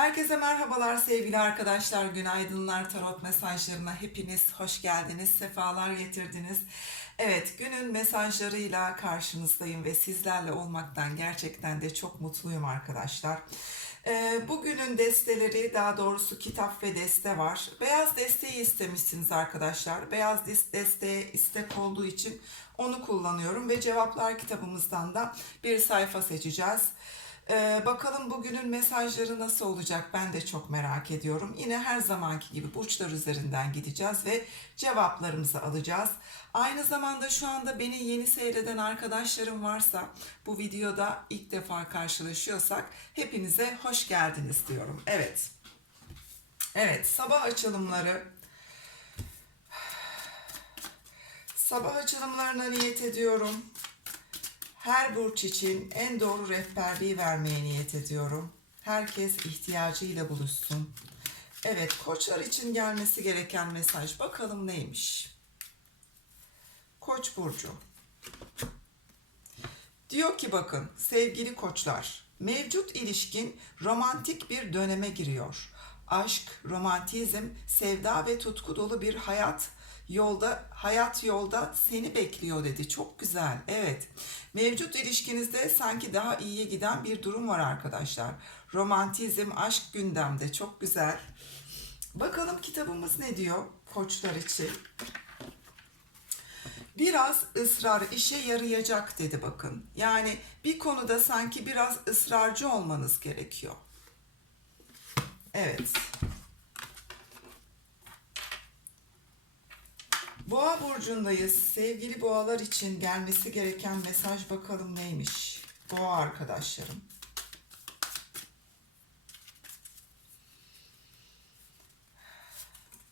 Herkese merhabalar sevgili arkadaşlar. Günaydınlar tarot mesajlarına hepiniz hoş geldiniz. Sefalar getirdiniz. Evet günün mesajlarıyla karşınızdayım ve sizlerle olmaktan gerçekten de çok mutluyum arkadaşlar. Ee, bugünün desteleri daha doğrusu kitap ve deste var. Beyaz desteği istemişsiniz arkadaşlar. Beyaz desteğe istek olduğu için onu kullanıyorum ve cevaplar kitabımızdan da bir sayfa seçeceğiz. Ee, bakalım bugünün mesajları nasıl olacak ben de çok merak ediyorum. Yine her zamanki gibi burçlar üzerinden gideceğiz ve cevaplarımızı alacağız. Aynı zamanda şu anda beni yeni seyreden arkadaşlarım varsa bu videoda ilk defa karşılaşıyorsak hepinize hoş geldiniz diyorum. Evet. Evet sabah açılımları sabah açılımlarına niyet ediyorum. Her burç için en doğru rehberliği vermeye niyet ediyorum. Herkes ihtiyacıyla buluşsun. Evet, koçlar için gelmesi gereken mesaj bakalım neymiş? Koç burcu. Diyor ki bakın sevgili koçlar, mevcut ilişkin romantik bir döneme giriyor. Aşk, romantizm, sevda ve tutku dolu bir hayat yolda hayat yolda seni bekliyor dedi. Çok güzel. Evet. Mevcut ilişkinizde sanki daha iyiye giden bir durum var arkadaşlar. Romantizm, aşk gündemde. Çok güzel. Bakalım kitabımız ne diyor koçlar için? Biraz ısrar işe yarayacak dedi bakın. Yani bir konuda sanki biraz ısrarcı olmanız gerekiyor. Evet. Boğa burcundayız. Sevgili boğalar için gelmesi gereken mesaj bakalım neymiş? Boğa arkadaşlarım.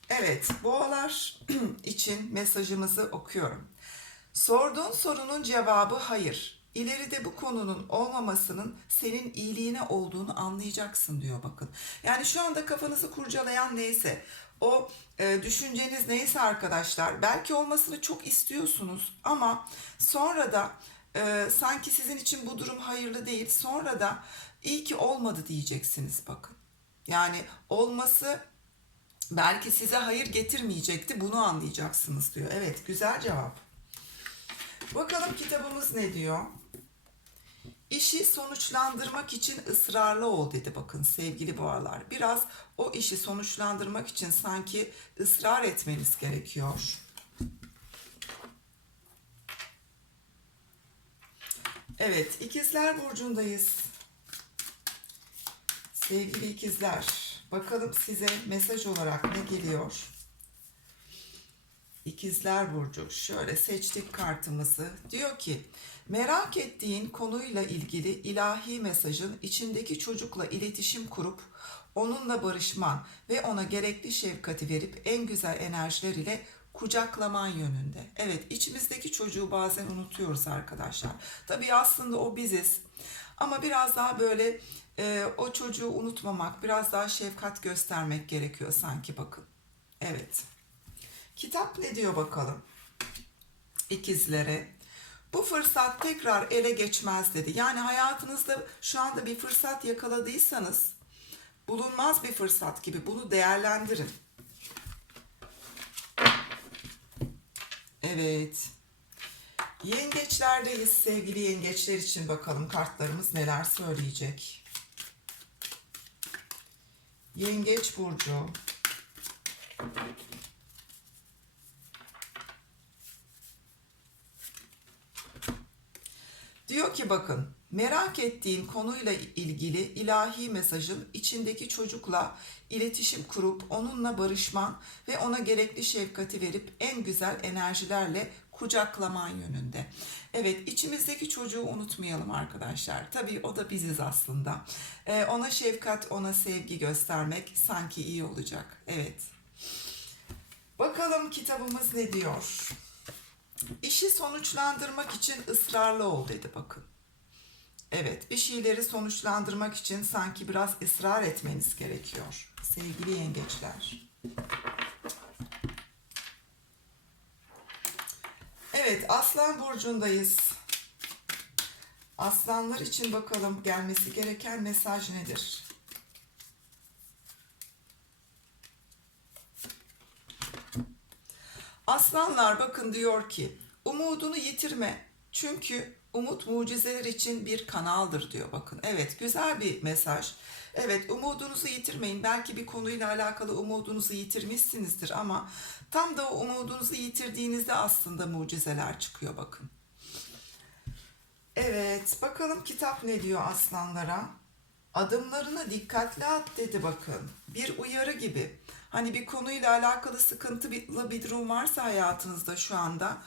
Evet, boğalar için mesajımızı okuyorum. Sorduğun sorunun cevabı hayır. İleride bu konunun olmamasının senin iyiliğine olduğunu anlayacaksın diyor bakın. Yani şu anda kafanızı kurcalayan neyse, o e, düşünceniz neyse arkadaşlar, belki olmasını çok istiyorsunuz ama sonra da e, sanki sizin için bu durum hayırlı değil, sonra da iyi ki olmadı diyeceksiniz bakın. Yani olması belki size hayır getirmeyecekti, bunu anlayacaksınız diyor. Evet, güzel cevap. Bakalım kitabımız ne diyor? İşi sonuçlandırmak için ısrarlı ol dedi bakın sevgili boğalar. Biraz o işi sonuçlandırmak için sanki ısrar etmeniz gerekiyor. Evet, ikizler burcundayız. Sevgili ikizler, bakalım size mesaj olarak ne geliyor? İkizler Burcu. Şöyle seçtik kartımızı. Diyor ki merak ettiğin konuyla ilgili ilahi mesajın içindeki çocukla iletişim kurup onunla barışman ve ona gerekli şefkati verip en güzel enerjiler ile kucaklaman yönünde. Evet içimizdeki çocuğu bazen unutuyoruz arkadaşlar. Tabii aslında o biziz. Ama biraz daha böyle e, o çocuğu unutmamak, biraz daha şefkat göstermek gerekiyor sanki bakın. Evet. Kitap ne diyor bakalım? İkizlere. Bu fırsat tekrar ele geçmez dedi. Yani hayatınızda şu anda bir fırsat yakaladıysanız bulunmaz bir fırsat gibi bunu değerlendirin. Evet. Yengeçlerdeyiz. Sevgili yengeçler için bakalım kartlarımız neler söyleyecek. Yengeç burcu. Diyor ki bakın merak ettiğin konuyla ilgili ilahi mesajın içindeki çocukla iletişim kurup onunla barışman ve ona gerekli şefkati verip en güzel enerjilerle kucaklaman yönünde. Evet içimizdeki çocuğu unutmayalım arkadaşlar. Tabii o da biziz aslında. Ee, ona şefkat, ona sevgi göstermek sanki iyi olacak. Evet. Bakalım kitabımız ne diyor? İşi sonuçlandırmak için ısrarlı ol dedi bakın. Evet, bir şeyleri sonuçlandırmak için sanki biraz ısrar etmeniz gerekiyor sevgili yengeçler. Evet, Aslan burcundayız. Aslanlar için bakalım gelmesi gereken mesaj nedir? Aslanlar bakın diyor ki umudunu yitirme. Çünkü umut mucizeler için bir kanaldır diyor bakın. Evet güzel bir mesaj. Evet umudunuzu yitirmeyin. Belki bir konuyla alakalı umudunuzu yitirmişsinizdir ama tam da o umudunuzu yitirdiğinizde aslında mucizeler çıkıyor bakın. Evet bakalım kitap ne diyor aslanlara? Adımlarını dikkatli at dedi bakın. Bir uyarı gibi. Hani bir konuyla alakalı sıkıntılı bir durum varsa hayatınızda şu anda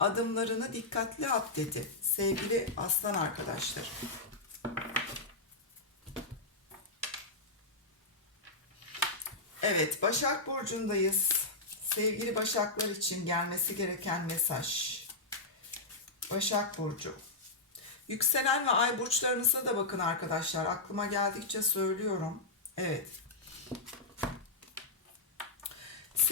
adımlarını dikkatli at dedi. Sevgili aslan arkadaşlar. Evet Başak Burcu'ndayız. Sevgili Başaklar için gelmesi gereken mesaj. Başak Burcu. Yükselen ve ay burçlarınıza da bakın arkadaşlar. Aklıma geldikçe söylüyorum. Evet.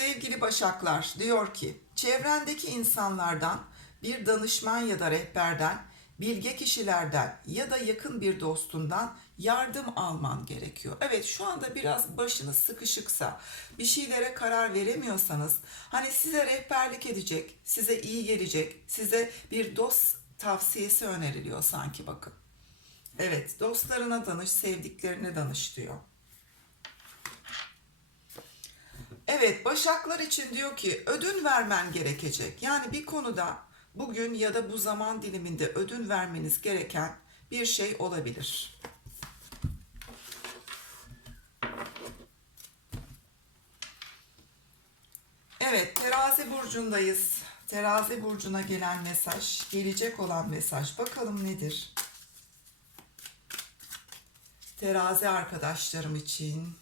Sevgili Başaklar diyor ki çevrendeki insanlardan bir danışman ya da rehberden, bilge kişilerden ya da yakın bir dostundan yardım alman gerekiyor. Evet şu anda biraz başınız sıkışıksa, bir şeylere karar veremiyorsanız, hani size rehberlik edecek, size iyi gelecek, size bir dost tavsiyesi öneriliyor sanki bakın. Evet dostlarına danış, sevdiklerine danış diyor. Evet, Başaklar için diyor ki ödün vermen gerekecek. Yani bir konuda bugün ya da bu zaman diliminde ödün vermeniz gereken bir şey olabilir. Evet, Terazi burcundayız. Terazi burcuna gelen mesaj, gelecek olan mesaj. Bakalım nedir? Terazi arkadaşlarım için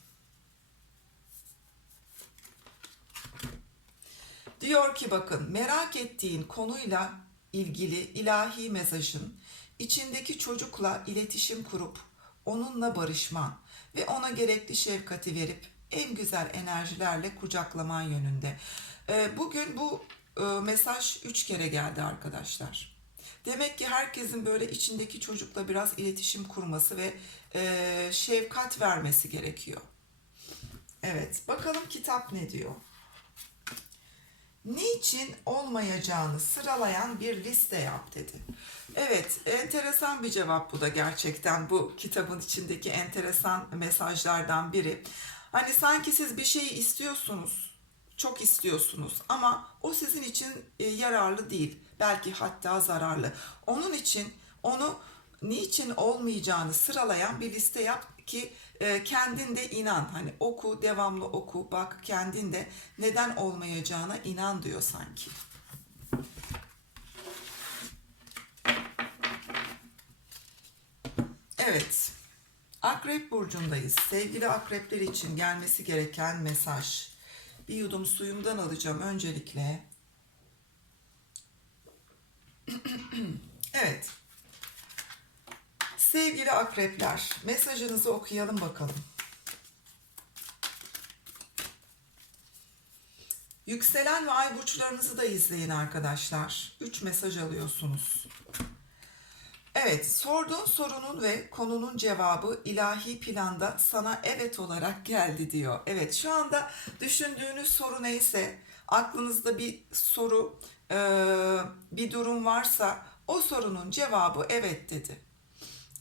Diyor ki bakın merak ettiğin konuyla ilgili ilahi mesajın içindeki çocukla iletişim kurup onunla barışman ve ona gerekli şefkati verip en güzel enerjilerle kucaklaman yönünde. Ee, Bugün bu e, mesaj üç kere geldi arkadaşlar. Demek ki herkesin böyle içindeki çocukla biraz iletişim kurması ve e, şefkat vermesi gerekiyor. Evet, bakalım kitap ne diyor? Niçin olmayacağını sıralayan bir liste yap dedi. Evet, enteresan bir cevap bu da gerçekten bu kitabın içindeki enteresan mesajlardan biri. Hani sanki siz bir şeyi istiyorsunuz, çok istiyorsunuz ama o sizin için e, yararlı değil. Belki hatta zararlı. Onun için onu niçin olmayacağını sıralayan bir liste yap ki e, kendin de inan. Hani oku, devamlı oku, bak kendin de neden olmayacağına inan diyor sanki. Evet. Akrep burcundayız. Sevgili akrepler için gelmesi gereken mesaj. Bir yudum suyumdan alacağım öncelikle. evet. Sevgili akrepler, mesajınızı okuyalım bakalım. Yükselen ve ay burçlarınızı da izleyin arkadaşlar. 3 mesaj alıyorsunuz. Evet, sorduğun sorunun ve konunun cevabı ilahi planda sana evet olarak geldi diyor. Evet, şu anda düşündüğünüz soru neyse, aklınızda bir soru, bir durum varsa o sorunun cevabı evet dedi.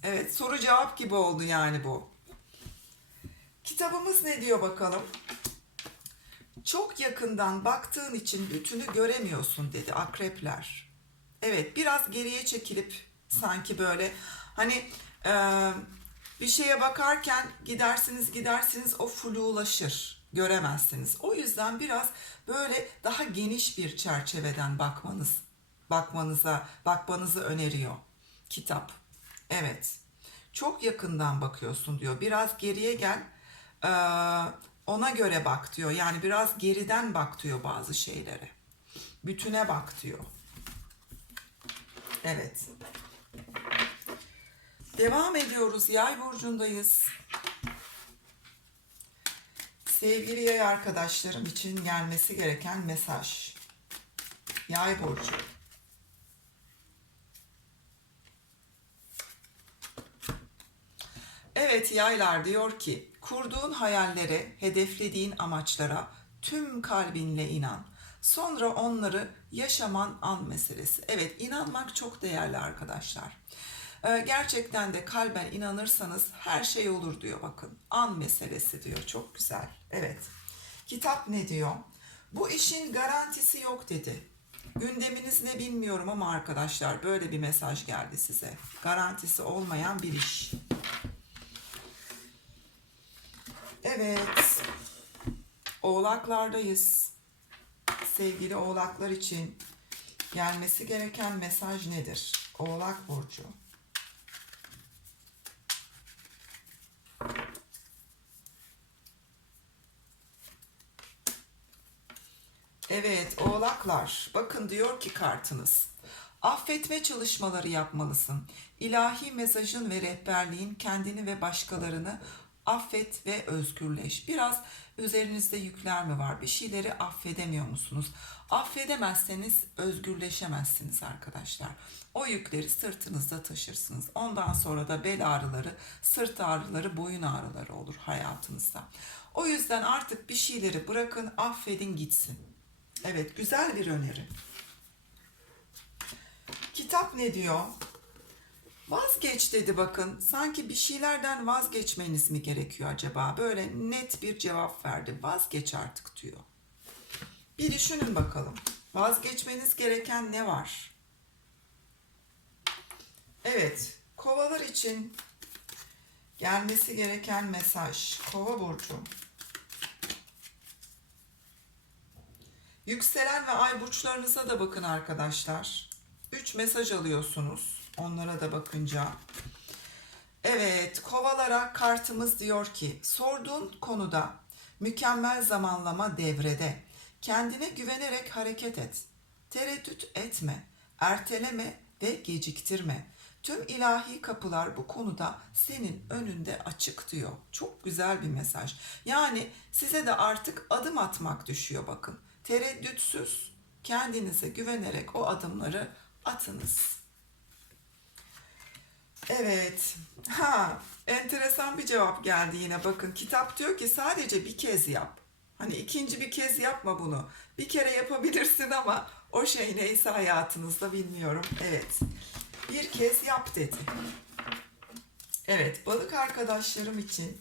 Evet soru cevap gibi oldu yani bu. Kitabımız ne diyor bakalım? Çok yakından baktığın için bütünü göremiyorsun dedi akrepler. Evet biraz geriye çekilip sanki böyle hani e, bir şeye bakarken gidersiniz gidersiniz o flulaşır göremezsiniz. O yüzden biraz böyle daha geniş bir çerçeveden bakmanız bakmanıza bakmanızı öneriyor kitap. Evet. Çok yakından bakıyorsun diyor. Biraz geriye gel. Ee, ona göre bak diyor. Yani biraz geriden bak diyor bazı şeylere. Bütüne bak diyor. Evet. Devam ediyoruz. Yay burcundayız. Sevgili yay arkadaşlarım için gelmesi gereken mesaj. Yay burcu. Evet yaylar diyor ki kurduğun hayallere, hedeflediğin amaçlara tüm kalbinle inan. Sonra onları yaşaman an meselesi. Evet inanmak çok değerli arkadaşlar. Ee, gerçekten de kalben inanırsanız her şey olur diyor bakın. An meselesi diyor. Çok güzel. Evet. Kitap ne diyor? Bu işin garantisi yok dedi. Gündeminiz ne bilmiyorum ama arkadaşlar böyle bir mesaj geldi size. Garantisi olmayan bir iş. Evet. Oğlaklardayız. Sevgili oğlaklar için gelmesi gereken mesaj nedir? Oğlak burcu. Evet oğlaklar bakın diyor ki kartınız. Affetme çalışmaları yapmalısın. İlahi mesajın ve rehberliğin kendini ve başkalarını affet ve özgürleş. Biraz üzerinizde yükler mi var? Bir şeyleri affedemiyor musunuz? Affedemezseniz özgürleşemezsiniz arkadaşlar. O yükleri sırtınızda taşırsınız. Ondan sonra da bel ağrıları, sırt ağrıları, boyun ağrıları olur hayatınızda. O yüzden artık bir şeyleri bırakın, affedin gitsin. Evet, güzel bir öneri. Kitap ne diyor? Vazgeç dedi bakın. Sanki bir şeylerden vazgeçmeniz mi gerekiyor acaba? Böyle net bir cevap verdi. Vazgeç artık diyor. Bir düşünün bakalım. Vazgeçmeniz gereken ne var? Evet, kovalar için gelmesi gereken mesaj. Kova burcu. Yükselen ve ay burçlarınıza da bakın arkadaşlar. 3 mesaj alıyorsunuz. Onlara da bakınca. Evet, kovalara kartımız diyor ki, sorduğun konuda mükemmel zamanlama devrede. Kendine güvenerek hareket et. Tereddüt etme, erteleme ve geciktirme. Tüm ilahi kapılar bu konuda senin önünde açık diyor. Çok güzel bir mesaj. Yani size de artık adım atmak düşüyor bakın. Tereddütsüz, kendinize güvenerek o adımları atınız. Evet. Ha, enteresan bir cevap geldi yine. Bakın kitap diyor ki sadece bir kez yap. Hani ikinci bir kez yapma bunu. Bir kere yapabilirsin ama o şey neyse hayatınızda bilmiyorum. Evet. Bir kez yap dedi. Evet, balık arkadaşlarım için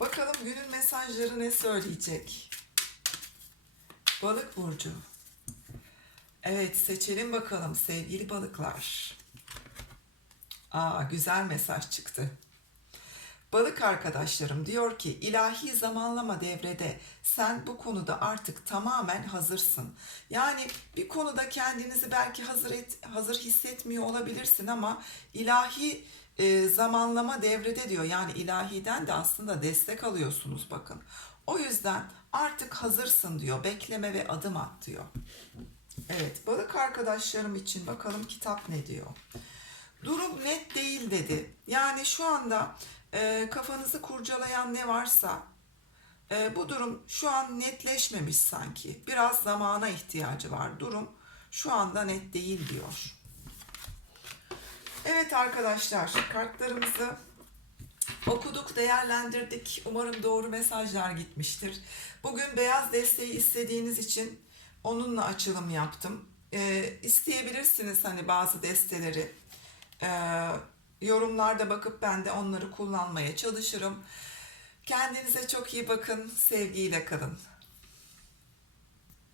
bakalım günün mesajları ne söyleyecek? Balık burcu. Evet, seçelim bakalım sevgili balıklar. Aa, güzel mesaj çıktı. Balık arkadaşlarım diyor ki ilahi zamanlama devrede sen bu konuda artık tamamen hazırsın. Yani bir konuda kendinizi belki hazır et, hazır hissetmiyor olabilirsin ama ilahi e, zamanlama devrede diyor. Yani ilahiden de aslında destek alıyorsunuz bakın. O yüzden artık hazırsın diyor. Bekleme ve adım at diyor. Evet balık arkadaşlarım için bakalım kitap ne diyor. Durum net değil dedi. Yani şu anda e, kafanızı kurcalayan ne varsa e, bu durum şu an netleşmemiş sanki. Biraz zamana ihtiyacı var. Durum şu anda net değil diyor. Evet arkadaşlar kartlarımızı okuduk, değerlendirdik. Umarım doğru mesajlar gitmiştir. Bugün beyaz desteği istediğiniz için onunla açılım yaptım. E, isteyebilirsiniz hani bazı desteleri. E, yorumlarda bakıp ben de onları kullanmaya çalışırım. Kendinize çok iyi bakın. Sevgiyle kalın.